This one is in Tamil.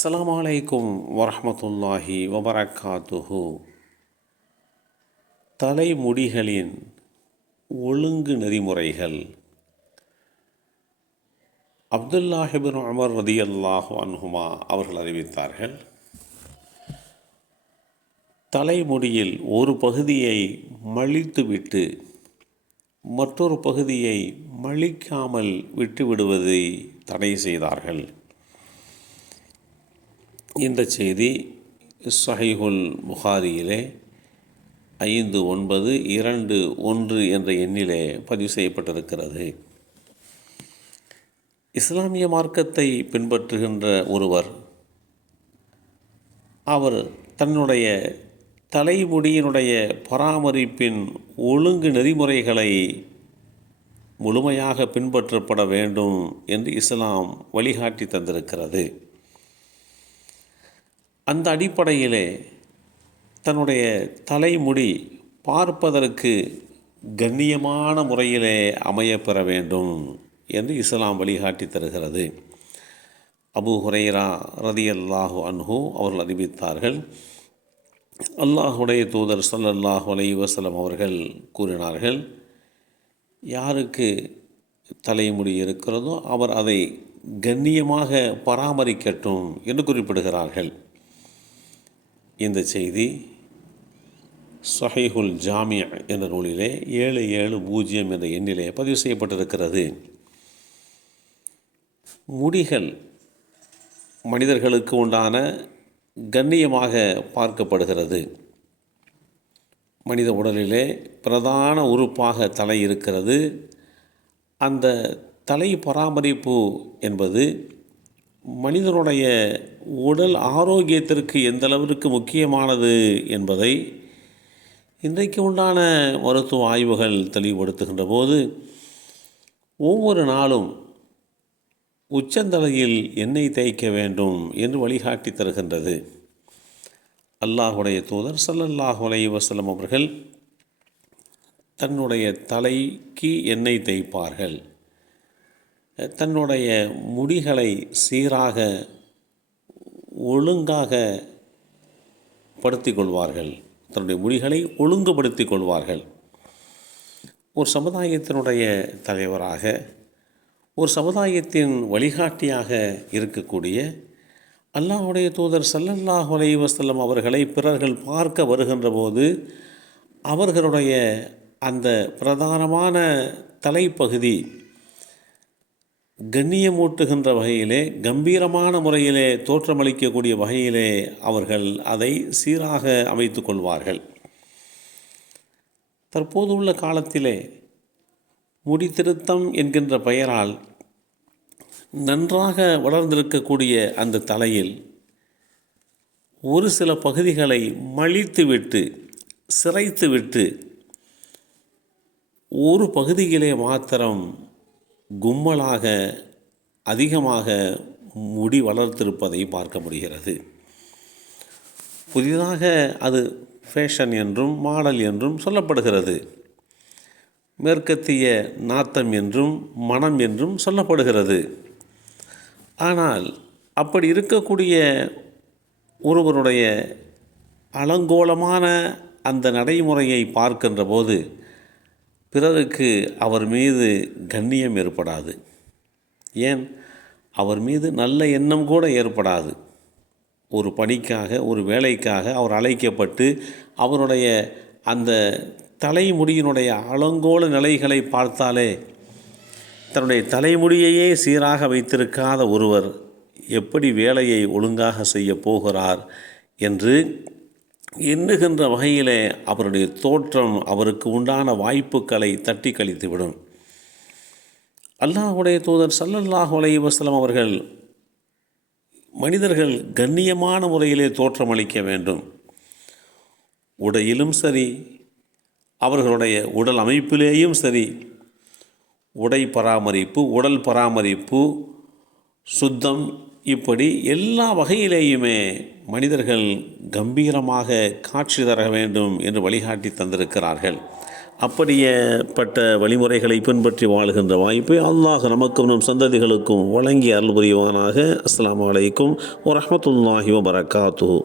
அஸ்ஸலாமு அலைக்கும் வரஹ்மத்துல்லாஹி வபரகாத்துஹு. தலைமுடிகளின் ஒழுங்கு நெறிமுறைகள். அப்துல்லாஹ் இப்னு உமர் ரலியல்லாஹு அன்ஹுமா அவர்கள் அறிவித்தார்கள், தலைமுடியில் ஒரு பகுதியை மழித்துவிட்டு மற்றொரு பகுதியை மழிக்காமல் விட்டுவிடுவதை தடை செய்தார்கள். இந்த செய்தி ஸஹீஹுல் புகாரியிலே 5921 என்ற எண்ணிலே பதிவு செய்யப்பட்டிருக்கிறது. இஸ்லாமிய மார்க்கத்தை பின்பற்றுகின்ற ஒருவர் அவர் தன்னுடைய தலைமுடியினுடைய பராமரிப்பின் ஒழுங்கு நெறிமுறைகளை முழுமையாக பின்பற்றப்பட வேண்டும் என்று இஸ்லாம் வழிகாட்டி தந்திருக்கிறது. அந்த அடிப்படையிலே தன்னுடைய தலைமுடி பார்ப்பதற்கு கண்ணியமான முறையிலே அமையப்பெற வேண்டும் என்று இஸ்லாம் வழிகாட்டி தருகிறது. அபூ ஹுரைரா ரலியல்லாஹு அன்ஹு அவர்கள் அறிவித்தார்கள், அல்லாஹுடைய தூதர் ஸல்லல்லாஹு அலைஹி வஸல்லம் அவர்கள் கூறினார்கள், யாருக்கு தலைமுடி இருக்கிறதோ அவர் அதை கண்ணியமாக பராமரிக்கட்டும் என்று குறிப்பிடுகிறார்கள். இந்த செய்தி ஸஹீஹுல் ஜாமி' என்ற நூலிலே 770 என்ற எண்ணிலே பதிவு செய்யப்பட்டிருக்கிறது. முடிகள் மனிதர்களுக்கு உண்டான கண்ணியமாக பார்க்கப்படுகிறது. மனித உடலிலே பிரதான உறுப்பாக தலை இருக்கிறது. அந்த தலை பராமரிப்பு என்பது மனிதனுடைய உடல் ஆரோக்கியத்திற்கு எந்த அளவிற்கு முக்கியமானது என்பதை இன்றைக்கு உண்டான மருத்துவ ஆய்வுகள் தெளிவுபடுத்துகின்ற போது ஒவ்வொரு நாளும் உச்சந்தலையில் எண்ணெய் தேய்க்க வேண்டும் என்று வழிகாட்டி தருகின்றது. அல்லாஹுடைய தூதர் ஸல்லல்லாஹு அலைஹி வஸல்லம் அவர்கள் தன்னுடைய தலைக்கு எண்ணெய் தேய்ப்பார்கள். தன்னுடைய முடிகளை சீராக ஒழுங்காக படுத்தி கொள்வார்கள். தன்னுடைய முடிகளை ஒழுங்குபடுத்தி கொள்வார்கள். ஒரு சமுதாயத்தினுடைய தலைவராக, ஒரு சமுதாயத்தின் வழிகாட்டியாக இருக்கக்கூடிய அல்லாஹுடைய தூதர் ஸல்லல்லாஹு அலைஹி வஸல்லம் அவர்களை பிறர்கள் பார்க்க வருகின்ற போது அவர்களுடைய அந்த பிரதானமான தலைப்பகுதி கண்ணியமூட்டுகின்ற வகையிலே, கம்பீரமான முறையிலே தோற்றமளிக்கக்கூடிய வகையிலே அவர்கள் அதை சீராக அமைத்து கொள்வார்கள். தற்போது உள்ள காலத்திலே முடி திருத்தம் என்கின்ற பெயரால் நன்றாக வளர்ந்திருக்கக்கூடிய அந்த தலையில் ஒரு சில பகுதிகளை மழித்துவிட்டு சிரைத்துவிட்டு ஒரு பகுதியிலே மாத்திரம் கும்மலாக அதிகமாக முடி வளர்த்திருப்பதை பார்க்க முடிகிறது. புதிதாக அது ஃபேஷன் என்றும் மாடல் என்றும் சொல்லப்படுகிறது. மேற்கத்திய நாத்தம் என்றும் மனம் என்றும் சொல்லப்படுகிறது. ஆனால் அப்படி இருக்கக்கூடிய ஒருவருடைய அலங்கோலமான அந்த நடைமுறையை பார்க்கின்ற போது பிறருக்கு அவர் மீது கண்ணியம் ஏற்படாது. ஏன், அவர் மீது நல்ல எண்ணம் கூட ஏற்படாது. ஒரு பணிக்காக, ஒரு வேலைக்காக அவர் அழைக்கப்பட்டு அவருடைய அந்த தலைமுடியினுடைய அலங்கோல நிலைகளை பார்த்தாலே தன்னுடைய தலைமுடியையே சீராக வைத்திருக்காத ஒருவர் எப்படி வேலையை ஒழுங்காக செய்ய போகிறார் என்று எண்ணுகின்ற வகையிலே அவருடைய தோற்றம் அவருக்கு உண்டான வாய்ப்புகளை தட்டி கழித்துவிடும். அல்லாஹுடைய தூதர் ஸல்லல்லாஹு அலைஹி வஸல்லம் அவர்கள் மனிதர்கள் கண்ணியமான முறையிலே தோற்றமளிக்க வேண்டும். உடையிலும் சரி, அவர்களுடைய உடல் அமைப்பிலேயும் சரி, உடை பராமரிப்பு, உடல் பராமரிப்பு, சுத்தம், இப்படி எல்லா வகையிலேயுமே மனிதர்கள் கம்பீரமாக காட்சி தர வேண்டும் என்று வழிகாட்டி தந்திருக்கிறார்கள். அப்படியேப்பட்ட வழிமுறைகளை பின்பற்றி வாழ்கின்ற வாய்ப்பை அல்லாஹ் நமக்கும் நம் சந்ததிகளுக்கும் வழங்கி அருள் புரிவானாக. அஸ்ஸலாமு அலைக்கும் வரஹ்மத்துல்லாஹி வபரகாத்துஹு.